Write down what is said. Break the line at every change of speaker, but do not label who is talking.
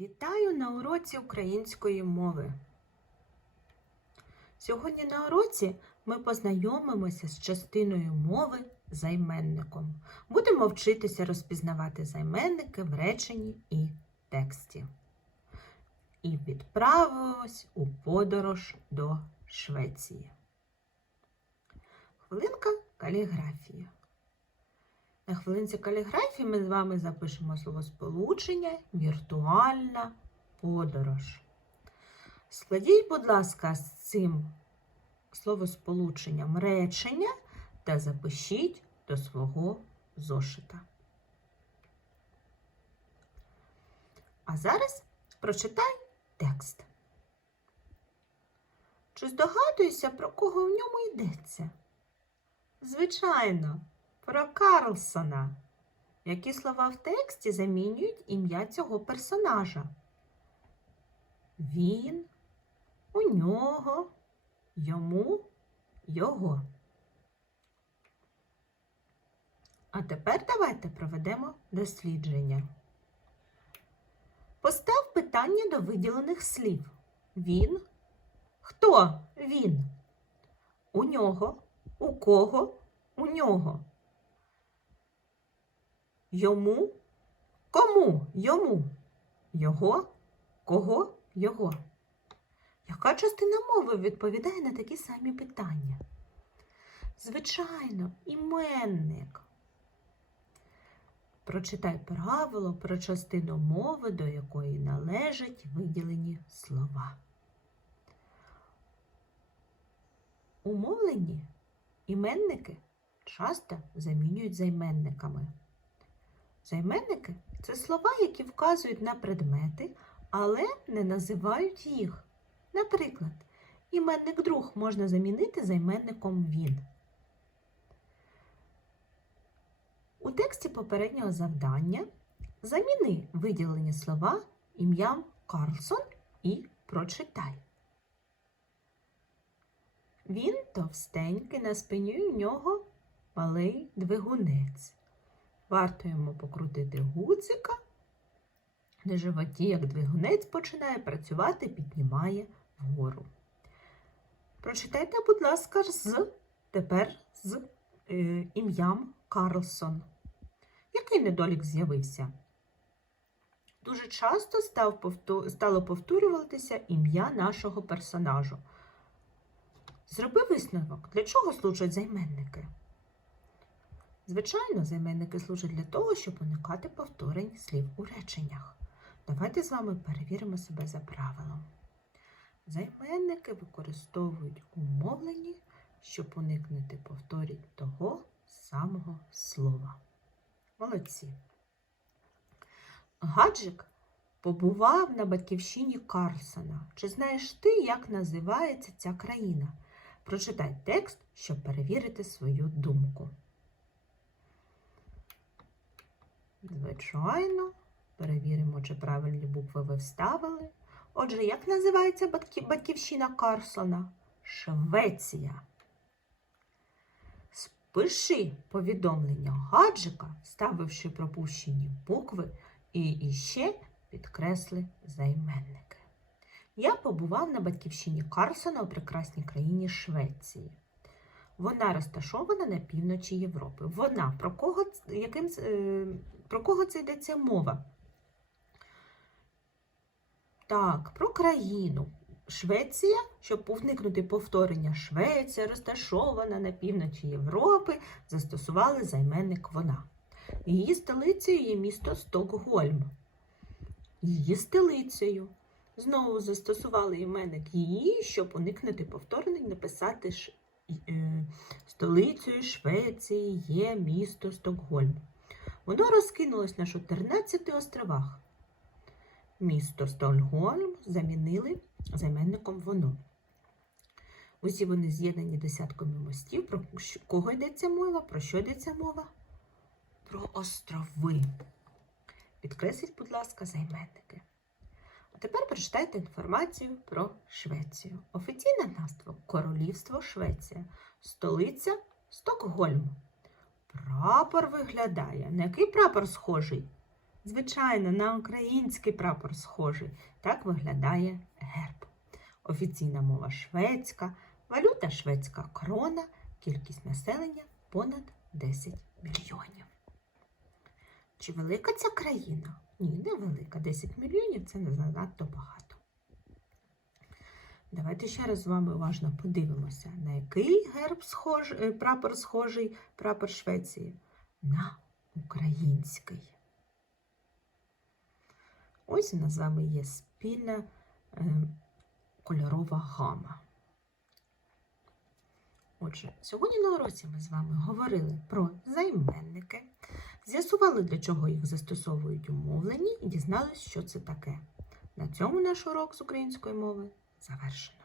Вітаю на уроці української мови. Сьогодні на уроці ми познайомимося з частиною мови займенником. Будемо вчитися розпізнавати займенники в реченні і тексті. І відправимось у подорож до Швеції. Хвилинка каліграфії. На хвилинці каліграфії ми з вами запишемо словосполучення віртуальна подорож. Складіть, будь ласка, з цим словосполученням речення та запишіть до свого зошита. А зараз прочитай текст. Чи здогадуєшся, про кого в ньому йдеться? Звичайно, про Карлсона. Які слова в тексті замінюють ім'я цього персонажа? Він, у нього, йому, його. А тепер давайте проведемо дослідження. Постав питання до виділених слів. Він. Хто він? У нього. У кого? У нього. Йому? Кому? Йому? Його? Кого? Його? Яка частина мови відповідає на такі самі питання? Звичайно, іменник. Прочитай правило про частину мови, до якої належать виділені слова. У мовленні іменники часто замінюють займенниками. Займенники це слова, які вказують на предмети, але не називають їх. Наприклад, іменник друг можна замінити займенником він. У тексті попереднього завдання заміни виділені слова ім'ям Карлсон і прочитай. Він товстенький, на спині у нього малий двигунець. Варто йому покрутити гудзика. На животі, як двигунець починає працювати, піднімає вгору. Прочитайте, будь ласка, з тепер з е, ім'ям Карлсон. Який недолік з'явився? Дуже часто став повтор... стало повторюватися ім'я нашого персонажу. Зроби висновок, для чого служать займенники? Звичайно, займенники служать для того, щоб уникати повторень слів у реченнях. Давайте з вами перевіримо себе за правилом. Займенники використовують у мовленні, щоб уникнути повторень того самого слова. Молодці. Гаджик побував на батьківщині Карлсона. Чи знаєш ти, як називається ця країна? Прочитай текст, щоб перевірити свою думку. Звичайно, перевіримо, чи правильні букви ви вставили. Отже, як називається батьківщина Карлсона? Швеція. Спиши повідомлення гаджика, ставивши пропущені букви, і іще підкресли займенники. Я побував на батьківщині Карлсона у прекрасній країні Швеції. Вона розташована на півночі Європи. Вона про кого, яким, е, про кого це йдеться мова? Так, про країну. Швеція, щоб уникнути повторення Швеція, розташована на півночі Європи, застосували займенник вона. Її столицею є місто Стокгольм. Її столицею. Знову застосували іменник її, щоб уникнути повторень, написати ш... е, столицею Швеції є місто Стокгольм. Воно розкинулось на 14 островах. Місто Стокгольм замінили займенником воно. Усі вони з'єднані десятками мостів. Про кого йдеться мова? Про що йдеться мова? Про острови. Підкресліть, будь ласка, займенники. А тепер прочитайте інформацію про Швецію. Офіційна назва Королівство Швеція. Столиця Стокгольм. Прапор виглядає. На який прапор схожий? Звичайно, на український прапор схожий. Так виглядає герб. Офіційна мова шведська, валюта шведська крона, кількість населення понад 10 мільйонів. Чи велика ця країна? Ні, не велика. 10 мільйонів це не занадто багато. Давайте ще раз з вами уважно подивимося, на який герб схож, е, прапор схожий прапор Швеції? На український. Ось у нас з вами є спільна е, кольорова гама. Отже, сьогодні на уроці ми з вами говорили про займенники, з'ясували, для чого їх застосовують у мовленні і дізнались, що це таке. На цьому наш урок з української мови завершено.